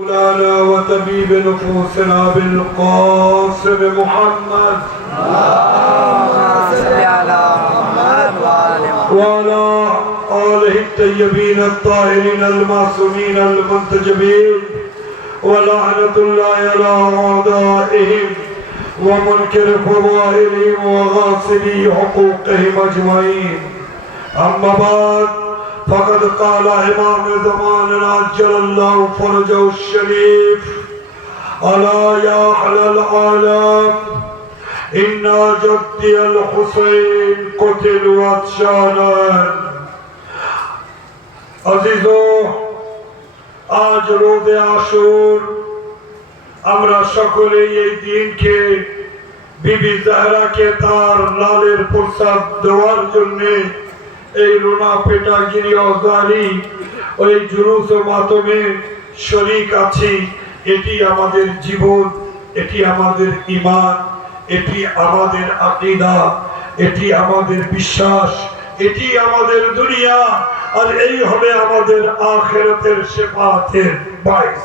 مولانا وطبيب نفوسنا بالقاسم محمد صل على محمد وعلى آله الطيبين الطاهرين المعصومين المنتجبين ولعنة الله على أعدائهم ومنكر فضائلهم وغاصبي حقوقهم أجمعين. أما بعد، فقد قال إمام زماننا عجل الله فرجه الشريف: ألا يا أهل العالم إن جدي الحسين قتل عطشانا. عزیزو، আজ রোদে আশুর আমরা সকলে এই দিনকে বিবি জাহরাকে তার লালের প্রসাদ দেওয়ার জন্য এই রোনা পেটা গিরি অজারি ওই জুলুস ও মাতমে শরীক আছি। এটি আমাদের জীবন, এটি আমাদের ঈমান, এটি আমাদের আকীদা, এটি আমাদের বিশ্বাস, এটি আমাদের দুনিয়া, আর এই হবে আমাদের আখিরাতের শেফাতের বাইস।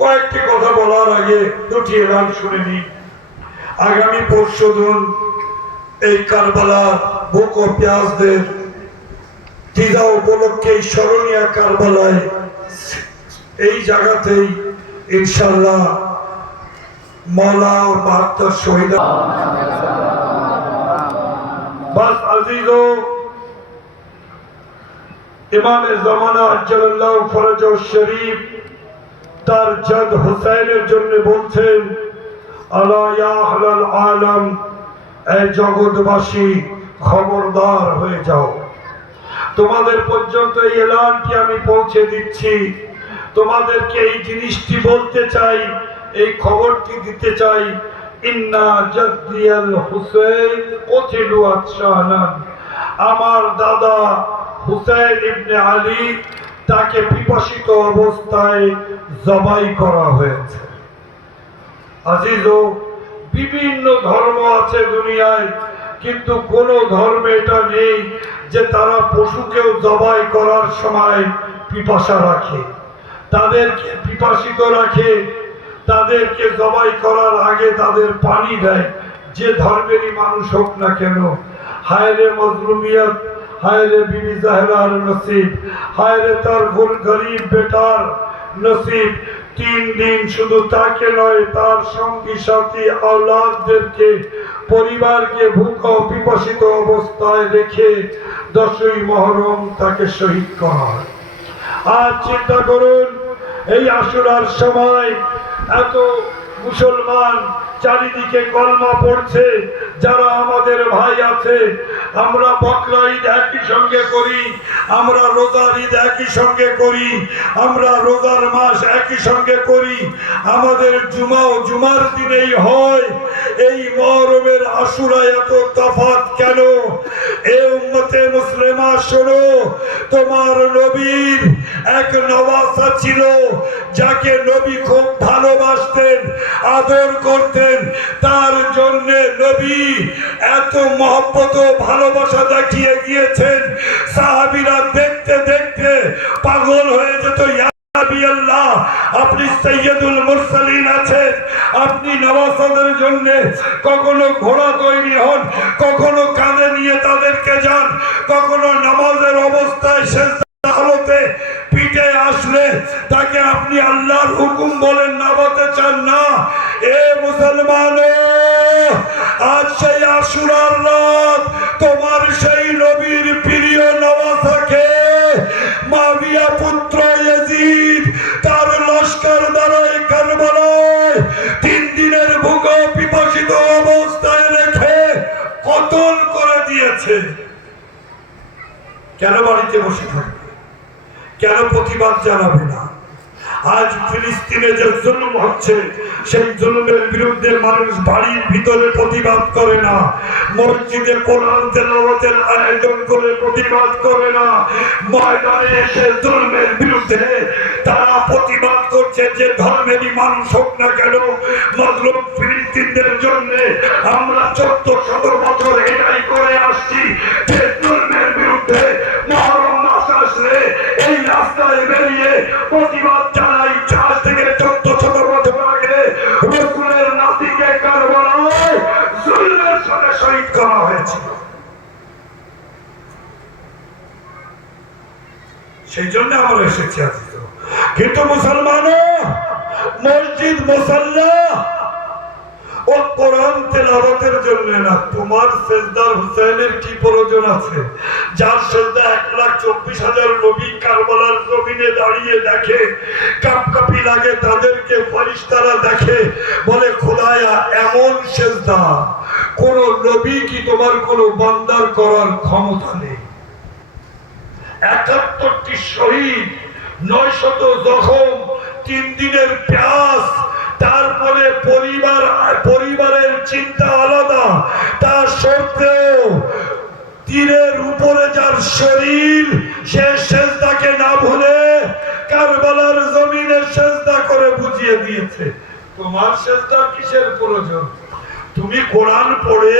কয়েকটি কথা বলার আগে দুটি এলান শুনে নিই। আগামী পরশুদিন এই কারবালার বুক ও পেঁয়াজদের তিজা উপলক্ষে স্মরণীয় কারবালায় এই জায়গাতেই ইনশাআল্লাহ মওলা ও বাহাত্তর শহীদ বাস আজিজো, ইমামে জামানা আজ্জালাল্লাহু ফরজাহু শরীফ তার জাদ হুসাইনের জন্য বলছেন: আলা ইয়া আহলাল আলাম, এই জগৎবাসী খবরদার হয়ে যাও। তোমাদের পর্যন্ত এই এলানটি আমি পৌঁছে দিচ্ছি। তোমাদেরকে এই জিনিসটি বলতে চাই, এই খবরটি দিতে চাই। ইন্না জাদ্দিয়াল হুসাইন কুতিলু আতশানান, আমার দাদা হুসাইন ইবনে আলী তাকে পিপাসিত অবস্থায় জবাই করা হয়েছে। আজিজো, বিভিন্ন ধর্ম আছে দুনিয়ায়, কিন্তু কোন ধর্মে এটা নেই যে তারা পশুকেও জবাই করার সময় পিপাসা রাখে, তাদেরকে পিপাসিত রাখে, তাদেরকে জবাই করার আগে তাদের পানি দেয়, যে ধর্মেরই মানুষ হোক না কেন। হায় রে মজলুমিয়ত, হায় রে বিবি জাহরার নসিব, হায় রে তার গরিব বেটার নসিব। 3 দিন শুধু তাকে নয়, তার সঙ্গী সাথী আওলাদদেরকে, পরিবারকে ভুকা ও পিপাসিত অবস্থায় রেখে 10ই মুহররম তাকে শহীদ করা হয়। আজ চিন্তা করুন, এই আশুরার সময় এত মুসলমান চারিদিকে কলমা পড়ছে, যারা আমাদের ভাই আছে। আমরা বকরা ঈদ একই সঙ্গে করি, আমরা রোজার ঈদ একই সঙ্গে করি, আমরা রোজার মাস একই সঙ্গে করি, আমাদের জুমাও জুমার দিনেই হয়। এই মুহররমের আশুরায় এত তফাৎ কেন? এ উম্মতে মুসলিমা শোনো, তোমার নবীর এক নওয়াসা ছিল, যাকে নবী খুব ভালোবাসতেন, আদর করতেন। তার জন্য নবী এত মহব্বত ও ভালোবাসা দেখিয়ে গিয়েছেন, সাহাবীরা দেখতে দেখতে পাগল হয়ে যেত। আল্লাহ, আপনি সৈয়দুল মুরসালিন আছেন, আপনি নওয়াসাদের জন্য কখনো ঘোড়া তৈরি হন, কখনো কাঁধে নিয়ে তাদেরকে যান, কখনো নামাজের অবস্থায় সেজদা হালতে পিঠে আসলে তাকে আপনি আল্লাহর হুকুম বলেন নামাতে চান না। এ মুসলমান, আজ সেই আশুরার রাত, তোমার সেই নবীর প্রিয় নওয়াসাকে মাবিয়া পুত্র ইয়াজিদ তার লস্কর দ্বারাই কারবালায় 3 দিনের ভুকা পিপাসিত অবস্থায় রেখে কতল করে দিয়েছে। কেন বাড়িতে বসে থাকবে? কেন প্রতিবাদ জানাবে না? আজ ফিলিস্তিনে যে জুলুম হচ্ছে, সেই জুলুমের বিরুদ্ধে মানুষ বাড়ির ভিতরে প্রতিবাদ করে না, মসজিদে কোরআন তেলাওয়াতের আয়োজন করে প্রতিবাদ করে না, ময়দানে এসে জুলুমের বিরুদ্ধে তারা প্রতিবাদ করছে। যে ধর্মেরই মানুষ হোক না কেন, মজলুম ফিলিস্তিনদের জন্য আমরা 1400 বছর এটাই করে আসছি যে জুলুমের বিরুদ্ধে মুহররম মাস আসলে এই রাস্তায় বেরিয়ে প্রতিবাদ জানাই। 4 থেকে 14 বছর আগে রসুলের নাতিকে কারবালায় জুলমের সাথে শহীদ করা হয়েছিল। সেই জন্য আমরা এসেছি আজকে। কিন্তু মুসলমানও মসজিদ মুসাল্লা ও কোরআন তেলাওয়াতের জন্য না। তোমার সেজদার হুসাইনের কি প্রয়োজন আছে? যার সেজদা 1,24,000 নবী কারবালার জমিনে দাঁড়িয়ে দেখে, কাঁপকাঁপি লাগে, তাদেরকে ফেরেশতারা দেখে, বলে খোদায়া এমন সেজদা কোন নবী কি তোমার কোন বান্দার করার ক্ষমতা নেই। 71টি শহীদ, 900 জখম, 3 দিনের প্যাস, তারপরে পরিবারের চিন্তা আলাদা। তার সত্ত্বেও তীরের উপরে যার শরীর, সে সেজদাকে না ভুলে কারবালার জমিনে সেজদা করে বুঝিয়ে দিয়েছে। তোমার সেজদা কিসের প্রয়োজন? তুমি কোরআন পড়ে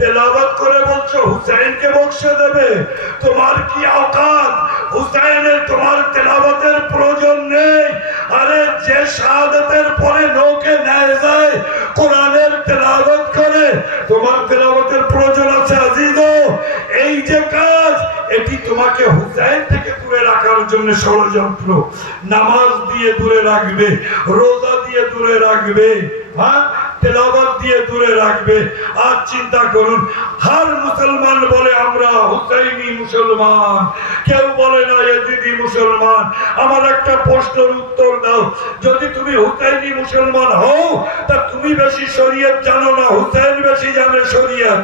তেলাওয়াত করে বলছো হুসাইনকে বকশে দেবে। তোমার কি আওকাত? হুসাইনের তোমার তেলাওয়াতের প্রয়োজন নেই। আরে যে শাহাদাতের পরে নৌকে নেয় যায় কোরআনের তেলাওয়াত করে, তোমার তেলাওয়াতের প্রয়োজন আছে আজিজ? এই যে কাজ, এটি তোমাকে হুসাইন থেকে দূরে রাখার জন্য ষড়যন্ত্র। নামাজ দিয়ে দূরে রাখবে, রোজা দিয়ে দূরে রাখবে, হ্যাঁ, তেলাওয়াত দিয়ে দূরে রাখবে। আর চিন্তা করুন, হার মুসলমান বলে আমরা হুসাইনি মুসলমান, কেউ বলে না ইয়াজিদি মুসলমান। আমার একটা প্রশ্নের উত্তর দাও, যদি তুমি হুসাইনি মুসলমান হও, তা তুমি বেশি শরীয়ত জানো না হুসাইন বেশি জানে শরীয়ত?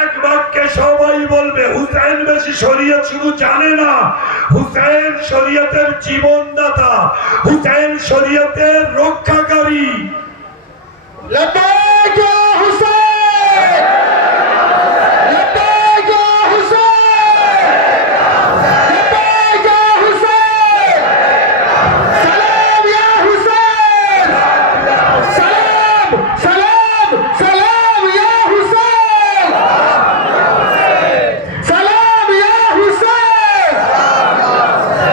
এক বাক্যে সবাই বলবে হুসাইন বেশি শরীয়ত শুধু জানে না, হুসাইন শরীয়তের জীবনদাতা, হুসাইন শরীয়তের রক্ষাকারী। لبيك يا حسين لبيك يا حسين لبيك يا حسين سلام يا حسين سلام سلام سلام يا حسين سلام يا حسين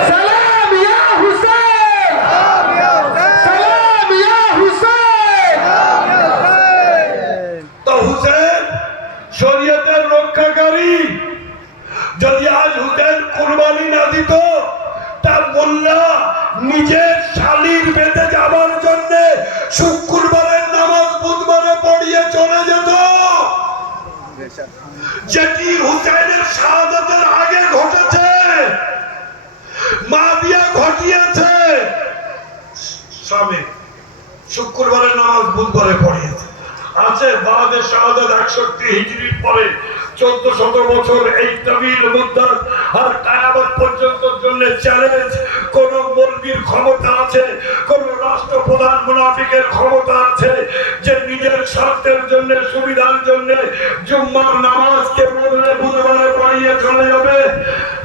سلام يا حسين سلام يا حسين হুসেন শরীয়তের রক্ষাকারী। যদি আজ হুসেন কুরবানি না দিত, তার মোল্লা নিজের শালীর বেঁধে যাবার জন্য শুক্রবারের নামাজ বুধবারে পড়িয়ে চলে যেত, যেটি হুসেনের শাহাদাতের আগে ঘটেছে, মাবিয়া ঘটিয়েছে। স্বামী শুক্রবারের নামাজ বুধবারে পড়িয়েছে। আছে বাদে শাহাদাত 61 হিজরির পরে 1400 বছর এই তাবিল মুদ্দাত আর কিয়ামত পর্যন্ত জন্য চ্যালেঞ্জ। কোন মৌলবীর ক্ষমতা আছে, কোন রাষ্ট্রপ্রধান মুনাফিকের ক্ষমতা আছে যে নিজের স্বার্থের জন্য, সুবিধার জন্য জুম্মার নামাজকে বুধবারে পড়িয়ে চলে যাবে?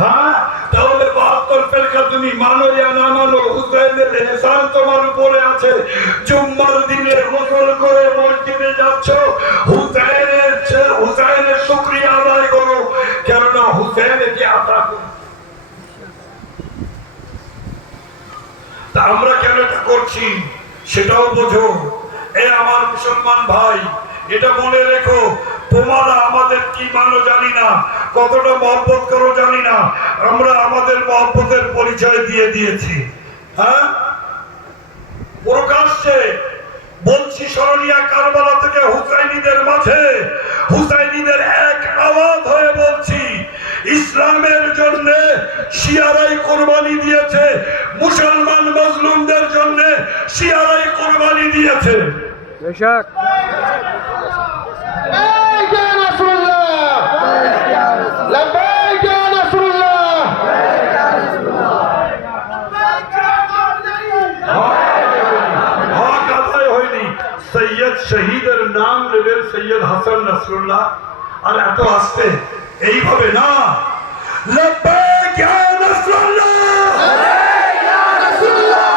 হ্যাঁ, তাহলে 72 ফেরকা তুমি মানো ইয়া না মানো, হুসাইনের এহসান তোমার উপরে আছে। জুম্মার দিনে গোসল করে মসজিদে যাচ্ছ, হুসাইনের শুকরিয়া আদায় করো, কেননা হুসাইনকে আতা করো। তা আমরা কেন এটা করছি সেটাও বোঝো। এ আমার মুসলমান ভাই, এটা মনে রেখো, তোমরা আমাদের কি মানো জানি না, কতটা মহব্বত করো জানি না, আমরা আমাদের মহব্বতের পরিচয় দিয়ে দিয়েছি। হ্যাঁ, প্রকাশ্যে বলছি, শরণিয়া কারবালা থেকে হুসাইনিদের মাঝে, হুসাইনিদের এক আওয়াজ হয়ে বলছি, ইসলামের জন্য শিয়ারাই কোরবানি দিয়েছে, মুসলমান মজলুমদের জন্য শিয়ারাই কোরবানি দিয়েছে। لبيك يا نصر الله لبيك يا نصر الله হক আদায় হয়নি। সৈয়দ শহীদের নাম নেবেন সৈয়দ হাসান নাসরুল্লাহ, আর এত আসতে এইভাবে না। লব্বাইক ইয়া নাসরুল্লাহ, لبيك يا نصر الله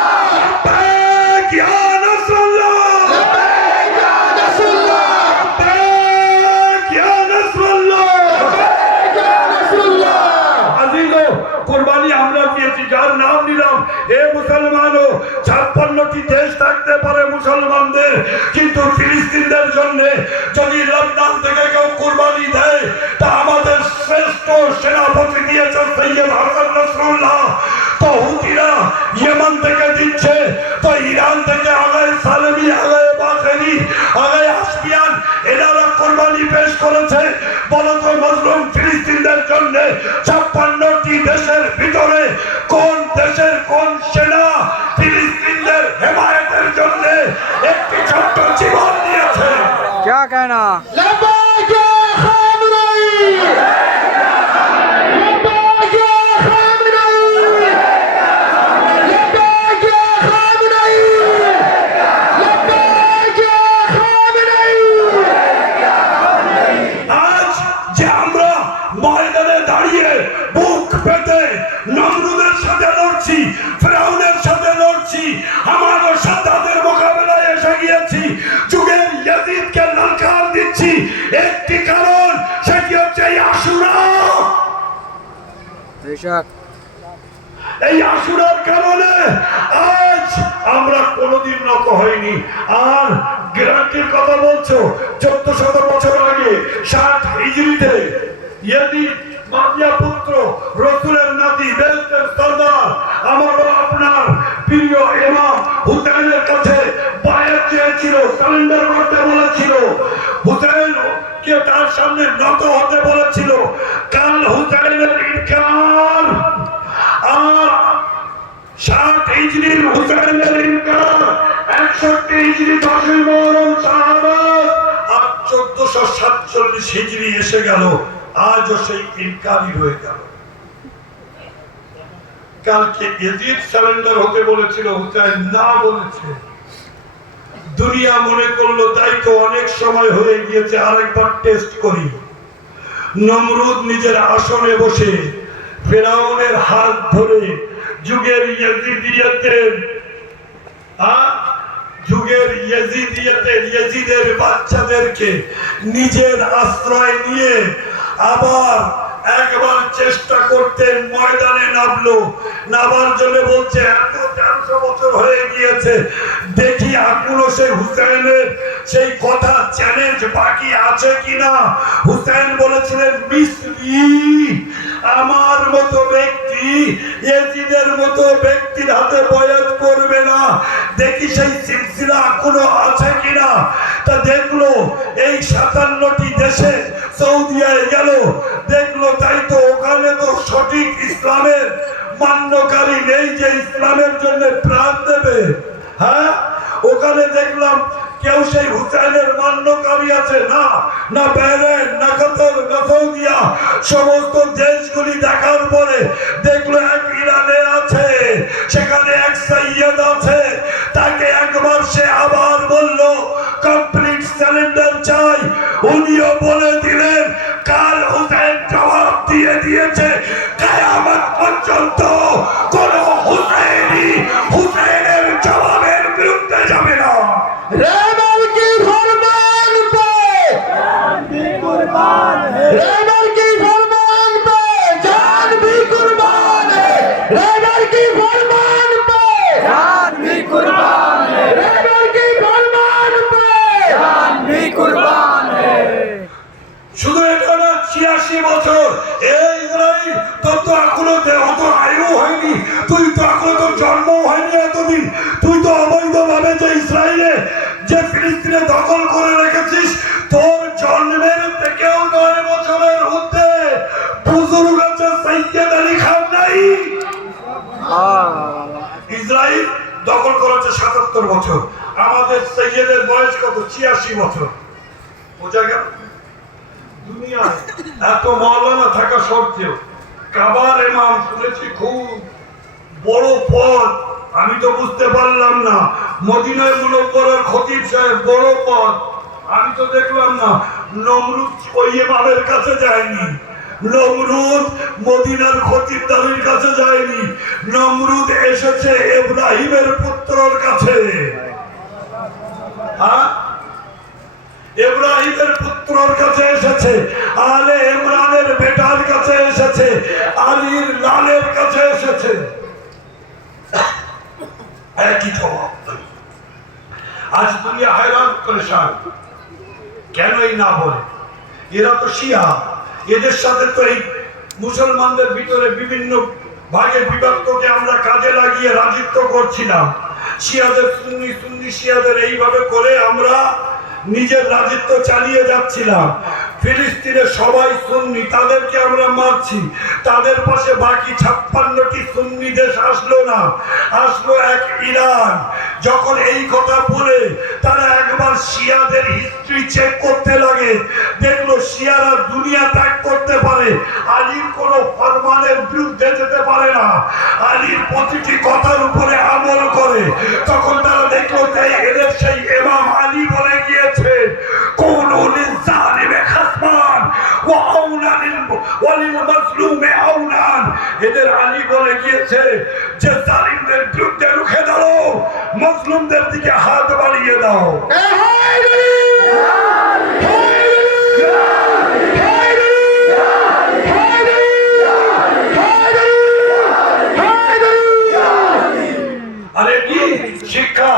লব্বাইক ইয়া নাসরুল্লাহ, لبيك يا نصر الله লব্বাইক ইয়া নাসরুল্লাহ। لبيك يا نصر الله আজিজো, কুরবানি আমরা দিয়েছি, যার নাম নিলাম, এ মুসলমানও 56টি দেশ থাকতে পারে মুসলমানদের, কিন্তু ফিলিস্তিনদের জন্য যদি লন্ডন থেকে কেউ কুরবানি দেয় তা আমাদের শ্রেষ্ঠ সেনাপতি দিয়েছে সৈয়দ হাসান নাসরুল্লাহ। তো হুতিরা ইয়েমেন থেকে দিচ্ছে, তো ইরান থেকে আগায় সালেমি, আগায় বাখেরি, আগায় আসপিয়ান, এনারা কোরবানি পেশ করেছে। বলতো মজলুম ফিলিস্তিনদের জন্য 56টি দেশের ভিতরে কোন দেশের কোন সেনা ফিলিস্তিনদের হেমায়েতের জন্য একটি ছোট্ট জীবন দিয়েছে? क्या कहना? لبيك يا خامنئي لبيك يا خامنئي لبيك يا خامنئي لبيك يا خامنئي আজ যে আমরা ময়দানে দাঁড়িয়ে বুক পেতে নমরুদের সাথে লড়ছি, ফেরাউনের সাথে লড়ছি, আমাদের সাদ্দাদের মোকাবেলায় এসে গিয়েছি, যুগের ইয়াজিদকে ললকার দিচ্ছি, একটি কারণ, সেটি হচ্ছে এই আশুরা। बेशक এই আশুরার কারণে আজ আমরা কোনোদিন নত হয়নি। আর গ্যারান্টির কথা বলছো, 1400 বছর আগে 60 হিজরিতে ইয়াজিদ মাতিয়া পুত্র রসুলের নাতি বেহেশতের সরদার আমার আপনার প্রিয় ইমাম হুসাইনের কাছে বায়াত চেয়েছিল, সারেন্ডার করতে বলেছিল, হুসাইন কে তার সামনে নত হতে বলেছিল। কাল হুসাইনের ইনকার আর 60 হিজরির হুসাইনের ইনকার, 61 হিজরি 10ই মুহররম শাহাদাত, আর 1447 হিজরি এসে গেল, আজও সেই ইনকারই রয়ে গেল। কালকে ইয়াজিদ সারেন্ডার হতে বলেছিল, হুসাইন না বলেছে। দুনিয়া মনে করলো তাই তো অনেক সময় হয়ে গিয়েছে, আরেকবার টেস্ট করি। নমরুদ নিজের আসনে বসে ফেরাউনের হাত ধরে যুগের ইয়াজিদের বাচ্চাদেরকে নিজের আশ্রয় নিয়ে আবার একবার চেষ্টা করতে ময়দানে নামলো। নামার জন্য বলছে এত 1300 বছর হয়ে গিয়েছে, দেখি এখনো সেই হুসাইনের সেই কথা চ্যালেঞ্জ বাকি আছে কিনা। হুসাইন বলেছিলেন মিসরি, আমার মতো ব্যক্তি ইয়াজিদের মতো ব্যক্তির হাতে বয়াত করবে না, দেখি সেই সিলসিলা এখনো আছে কিনা। তা দেখলো এই 57টি দেশে সৌদিয়ায় গেল, দেখলো তাই তো ওখানে তো সঠিক ইসলামের মান্যকারী নেই যে ইসলামের জন্য প্রাণ দেবে। হ্যাঁ, ওখানে দেখলাম কেউ সেই হুসাইনের মান্যকারী আছে না, না বাহরাইন, না কাতার, না সৌদিয়া। সমস্ত দেশগুলি দেখার পরে দেখলো এক ইরানে আছে, সেখানে এক সৈয়দ আছে, তাকে একবার সে আবার বলল কমপ্লিট সারেন্ডার চাই, উনিও বলে দিলেন। কাল হুসাইন জবাব দিয়ে দিয়েছে, কিয়ামত পর্যন্ত কোন হুসাইনি হুসাইনের জবাবের বিরুদ্ধে যাবে না। रेबल की फरमान पे रेबल की फरमान पे जान भी कुर्बान है, रेबल की फरमान पे जान भी कुर्बान है, रेबल की फरमान पे जान भी कुर्बान है। শুধু এটা না, 86 বছর এই ইসরাইল, তোর তো এখনো অত আয়ু হয়নি, তুই তো এখনো তোর জন্ম হয়নি এতদিন, তুই তো অবৈধভাবে যে ইসরায়েলে যে ফিলিস্তিনে দখল করে রেখেছিস, তোর জন্মের থেকেও 9 বছরের ঊর্ধ্বে বুজুর্গ আছে সৈয়দ আলী খান নাই। ইসরায়েল দখল করেছে 77 বছর, আমাদের সৈয়দের বয়স কত? 86 বছর। বোঝা গেল? দুনিয়ায় এত মাওলানা থাকা সত্ত্বেও কাবার ইমাম শুনেছি খুব বড় পদ, আমি তো বুঝতে পারলাম না। মদিনায় মুনব্বরের খতিব সাহেব বড় পদ, আমি তো দেখলাম না। নমরুদ ওই ইমামের কাছে যায়নি, নমরুদ মদিনার খতিবদারির কাছে যায়নি, নমরুদ এসেছে ইব্রাহিমের পুত্রর কাছে। হ্যাঁ, ইব্রাহিমের পুত্রর কাছে এসেছে, আলে ইমরানের বেটার কাছে এসেছে, আলীর লালের কাছে এসেছে। একই জবাব। আজ দুনিয়া hayran পরেশান, কেন এই না বলে? এরা তো শিয়া, এদের সাথে তো এই মুসলমানদের ভিতরে বিভিন্ন ভাগে বিভক্তকে আমরা কাজে লাগিয়ে রাজত্ব করছিলাম। শিয়াদের সুন্নি, সুন্নি শিয়াদের এইভাবে করে আমরা নিজের রাজত্ব চালিয়ে যাচ্ছিলাম। ফিলিস্তিনে সবাই সুন্নি, তাদেরকে আমরা মারছি। তাদের পাশে বাকি 56টি সুন্নি দেশ আসলো না, আসলো এক ইরান। যখন এই কথা বলে তারা একবার শিয়াদের হিস্ট্রি চেক করতে লাগে, দেখলো শিয়ারা দুনিয়া ত্যাগ করতে পারে, আলীর কোনো ফরমানের বিরুদ্ধে যেতে পারে না, আলীর প্রতিটি কথার উপরে আমল করে। তখন তারা দেখলো যে এদের সেই ইমাম আলী বলে গিয়েছে, কোন লিজালিমে খাসমান ওয়া আউনানিল ওয়ালিল মাজলুমে আউনান। এদের আলী বলে গিয়েছে যে জালিমদের বিরুদ্ধে রুখে দাঁড়াও, মাজলুমদের দিকে হাত বাড়িয়ে দাও। আরে কি শিক্ষা,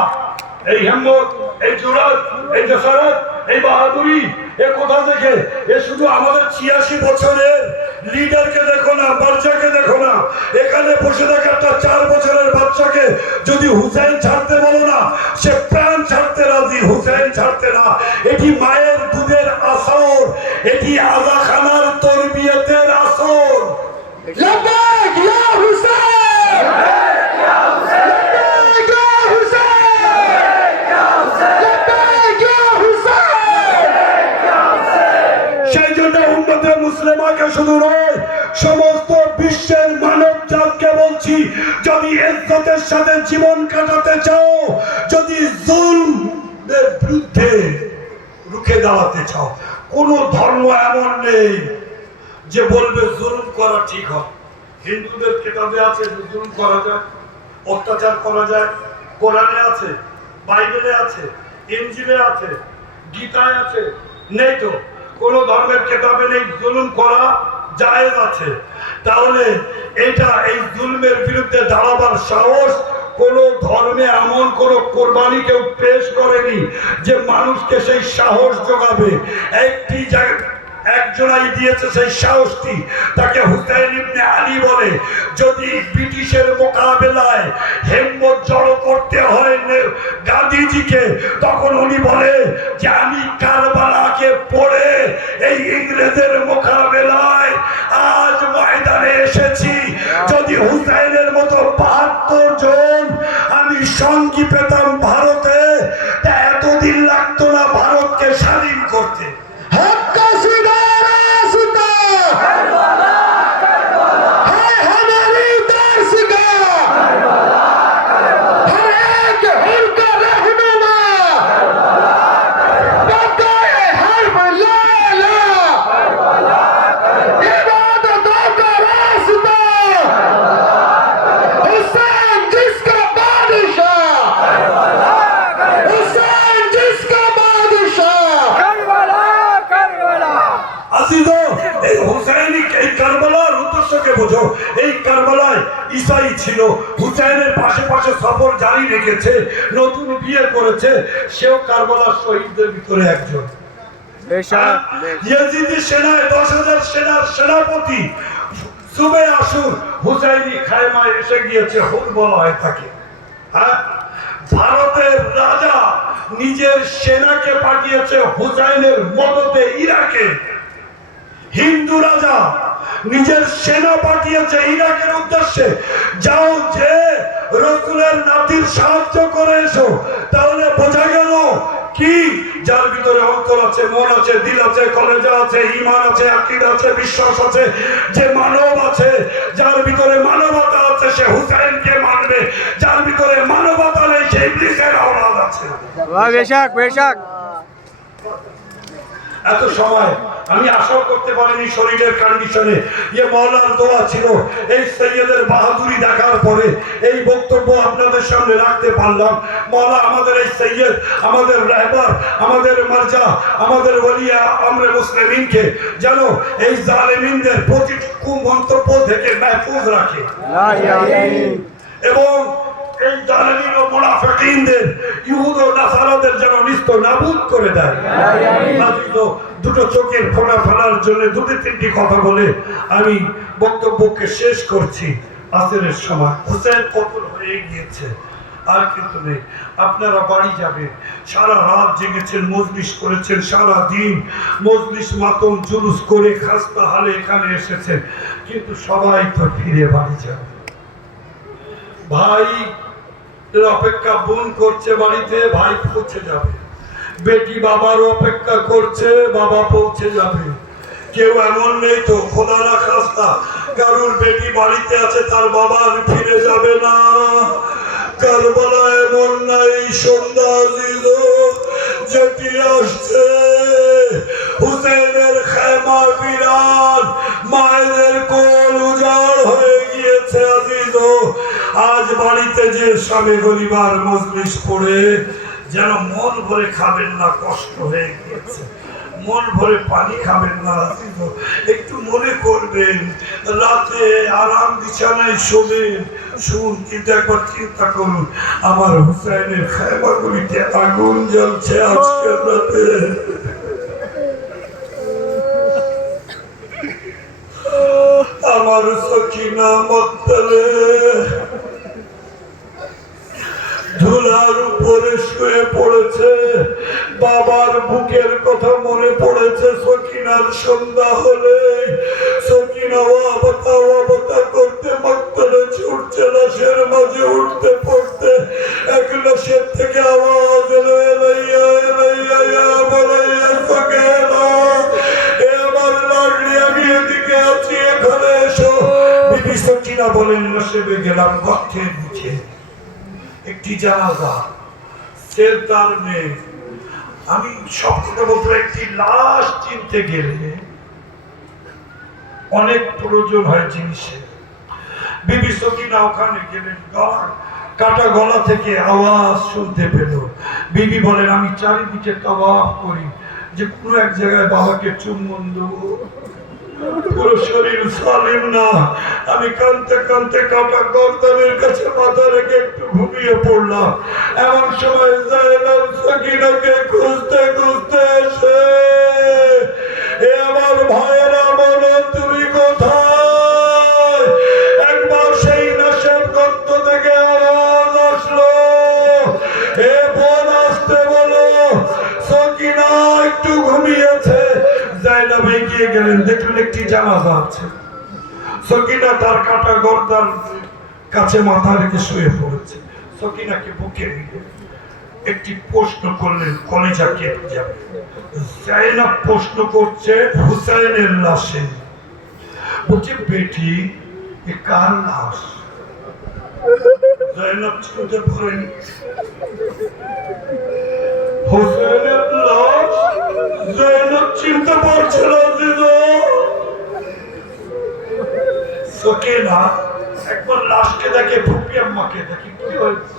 এই হিম্মত, এই জুরত, এই জাসারত, এই বাহাদুরি এ কোথা থেকে? এ শুধু আমাদের 86 বছরের লিডারকে দেখো না, বাচ্চাকে দেখো না। এখানে বসে থাকা একটা 4 বছরের বাচ্চাকে যদি হুসেন ছাড়তে বলো না, সে প্রাণ ছাড়তে রাজি, হুসেন ছাড়তে না। এটি মায়ের দুধের আসর, এটি আজাখানার তরবিয়তের আসর। লব্বাইক ইয়া হুসেন, লব্বাইক ইয়া হুসেন, লব্বাইক ইয়া হুসেন। সেই জন্য উম্মতে মুসলিমাকে শুধু নয়, সমস্ত বিশ্বের মানব জাতকে বলছি, যদি ইজ্জতের সাথে জীবন কাটাতে চাও, যদি জুলমের বিরুদ্ধে রুখে দাঁড়াতে চাও, কোন ধর্ম এমন নেই যে বলবে জুলুম করা ঠিক হয়। হিন্দুদের কিতাবে আছে যে জুলুম করা যায়, অত্যাচার করা যায়, কোরআনে আছে, বাইবেলে আছে, ইনজিলে আছে, গীতায় আছে, নেই তো কোন ধর্মের কিতাবে নেই জুলুম করা জায়েজ আছে। তাহলে এটা এই জুলমের বিরুদ্ধে দাঁড়াবার সাহস কোন ধর্মে এমন কোন কোরবানি কেউ পেশ করেনি যে মানুষকে সেই সাহস যোগাবে। একটি একজনাই দিয়েছে সেই সাহসটি, তাকে হুসাইন ইবনে আলী বলে। যদি ব্রিটিশের মোকাবেলায় হিম্মত জড়ো করতে হয় গান্ধীজিকে, তখন উনি বলে যে আমি কারবালাকে পড়ে এই ইংরেজের মোকাবেলায় আজ ময়দানে এসেছি। যদি হুসাইনের মতো 72 জন আমি সঙ্গী পেতাম ভারতে, তা এতদিন লাগতো না ভারতকে স্বাধীন করতে। এই কারবালায় ঈসাই ছিল, হুসাইনের পাশে পাশে সফর জারি রেখেছে, নতুন বিয়ে করেছে, সেও কারবালার শহীদদের ভিতরে একজন। ইয়াজিদি সেনায় 10,000 সেনার সেনাপতি সুবে আসুর হুসাইনি খায়মায় এসে গিয়েছে, হুর বলা হয় থাকে। ভারতের রাজা নিজের সেনাকে পাঠিয়েছে হুসাইনের মদতে ইরাকে। হিন্দু রাজা নিজের সেনা পাঠিয়েছে ইরাকের উদ্দেশ্যে, যাও যে রাসূলের নাতির সাহায্য করে এসো। তাহলে বোঝা গেল কি, যার ভিতরে অন্তর আছে, মন আছে, দিল আছে, কলেজা আছে, ঈমান আছে, আকীদা আছে, বিশ্বাস আছে, যে মানব আছে, যার ভিতরে মানবতা আছে, সে হুসাইনকে মানবে। যার ভিতরে মানবতা নেই, সে ইবলিসের আওলাদ আছে। বেশক বেশক। এত সময় আমি আশাও করতে পারিনি শরীরের কন্ডিশনে। ইয়ে মওলার দোয়া ছিল, এই সৈয়দের বাহাদুরি দেখার পরে এই বক্তব্য আপনাদের সামনে রাখতে পারলাম। মওলা আমাদের এই সৈয়দ, আমাদের রাহবার, আমাদের মার্জা, আমাদের ওলিয়া আমরে মুসলিমিনকে যেন এই জালেমিনদের প্রতিটি কুমন্তব্য থেকে মাহফুজ রাখে এবং এই জালিম ও মুনাফিকিনদের ইহুদ ও নাসারাদের যেন নিস্তানাবুদ করে দেয়। আজিজ দুটো চোখের ফোঁটা ফেলার জন্য দুটি তিনটি কথা বলে আমি বক্তব্যকে শেষ করছি। আসরের সময় হুসেন কতল হয়ে গিয়েছে, আর কিন্তু নেই। আপনারা বাড়ি যাবেন, সারা রাত জেগেছেন, মজলিস করেছেন, সারা দিন মজলিস মাতম জুলুস করে খাস্তা হালে এখানে এসেছেন, কিন্তু সবাই তো ফিরে বাড়ি যাবে। ভাই অপেক্ষা বোন করছে বাড়িতে, ভাই পৌঁছে যাবে। বেটি বাবার অপেক্ষা করছে, বাবা পৌঁছে যাবে। কেউ এমন নেই তো খোদা না খাস্তা কারুর বেটি বাড়িতে আছে তার বাবা আর ফিরে যাবে না। কারবালা এমন নাই সন্ধ্যা আজিজ যেটি আসছে, হুসেনের খেমা বিরান, মায়েদের কোল উজাড় হয়ে গিয়েছে। আজিজ আজ বাড়িতে যে স্বামী গরিবার মজলিস পড়ে যেন মন ভরে খাবেন না, কষ্ট হয়ে গিয়েছে। মন ভরে পানি খাবেন না, একটু মনে করবেন রাতে আরাম বিছানায় শোবেন, শুন, কিন্তু একবার চিন্তা করুন আমার হুসাইনের খায়বাগুলিতে আগুন জ্বলছে আজকের রাতে। আমার সখিনা মক্তলে ধুলার উপরে শুয়ে পড়েছে, বাবার বুকের কথা মনে পড়েছে। সকিনার সন্ধ্যা হলে সকিনা ওয়াবতা করতে মক্তলে ছুটছে, লাশের মাঝে উঠতে পড়তে এক লাশের থেকে আওয়াজ এলো, এলাইয়া এলাইয়া ইয়া বলাইয়া সকিনা, এ আমার লাডলি, আমি এদিকে আছি, এখানে এসো। বিবি সকিনা বলেন, নসিবে গেলাম গর্তের নিচে একটি জানাজা, সেলতার মেয়ে। আমি সব কথা বলতে, একটি লাশ চিনতে গেলে অনেক প্রয়োজন হয় জিনিসে। বিবি সকিনা ওখানে গেলেন, কাটা গলা থেকে আওয়াজ শুনতে পেল। বিবি বলেন, আমি চারিদিকে তাওয়াফ করি যে কোনো এক জায়গায় বাবাকে চুম্বন দেবো, পুরো শরীর সালিম না। আমি কানতে কানতে কাটা গর্দানের কাছে মাথা রেখে একটু ঘুমিয়ে পড়লাম। এমন সময় যায়নাব সকিনাকে খুঁজতে খুঁজতে এসে, এ আমার ভাইয়েরা বলো তুমি কোথায়? একবার সেই নাশের গর্ত থেকে আওয়াজ আসলো, এ বোন আসতে বলো, সকিনা একটু ঘুমিয়েছে। যায়নাব এগিয়ে গেলেন, দেখলেন একটি জানাজা আছে। সকিনা তার কাটা গর্দান কাছে মাথা রেখে শুয়ে পড়েছে। সকিনাকে বুকে নিয়ে একটি প্রশ্ন করলেন, কলেজা কেটে যাবে। যায়নাব প্রশ্ন করছে হুসাইনের লাশে, বলছে বেটি এ কার লাশ? যায়নাব চিনতে পারেন হুসাইনের লাশ। যায়নাব চিনতে পারছে না। সকিনা একবার লাশকে দেখে, ফুপি আম্মাকে দেখে, কি হয়েছে?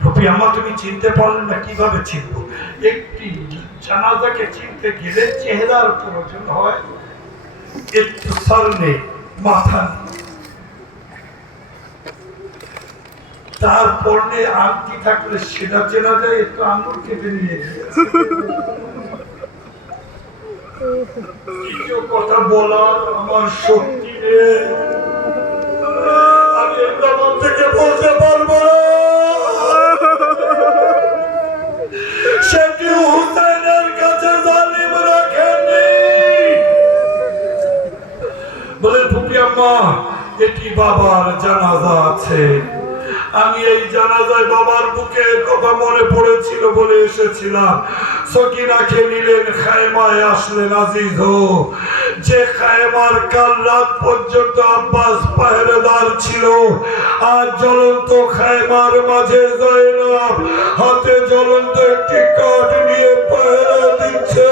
ফুপি আম্মা তুমি চিনতে পারলে না? কিভাবে চিনবো? একটি জানাজাকে চিনতে গেলে চেহারার প্রয়োজন হয়, একটু সামনে মাথা, তার পরনে আংটি থাকলে সেটা চেনা যায়, একটু আঙুল কেটে নিয়ে গিয়েছে। কথা বলার আমার শক্তি নেই, আমি এমন থেকে বলতে পারবো না। সেটি হুসাইনের কাছে জালিম রাখেনি। বলে ফুপি আম্মা এটি বাবার জানাজা আছে, আমি এই জানাজায় বাবার বুকের কথা মনে পড়েছিল বলে এসেছিলাম। সকিনাকে নিলেন, খায়মায় আসলেন। আজিজ যে খায়মার কাল রাত পর্যন্ত আব্বাস পাহারাদার ছিল, আজ জ্বলন্ত খায়মার মাঝে যায়নাব হাতে জ্বলন্ত একটি কাঠ নিয়ে পাহারা দিচ্ছে।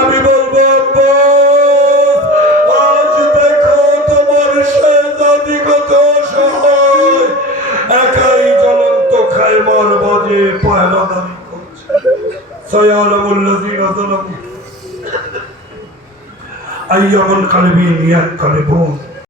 আমি বলবো আব্বাস, আজ দেখো তোমার শেহজাদি কত অসহায়, একাই জ্বলন্ত খায়মার মাঝে পাহারাদারি করছে। সায়ালামুল্লাযীনা যালামু আইয়ামাল কালবিন ইয়ানকালিবুন।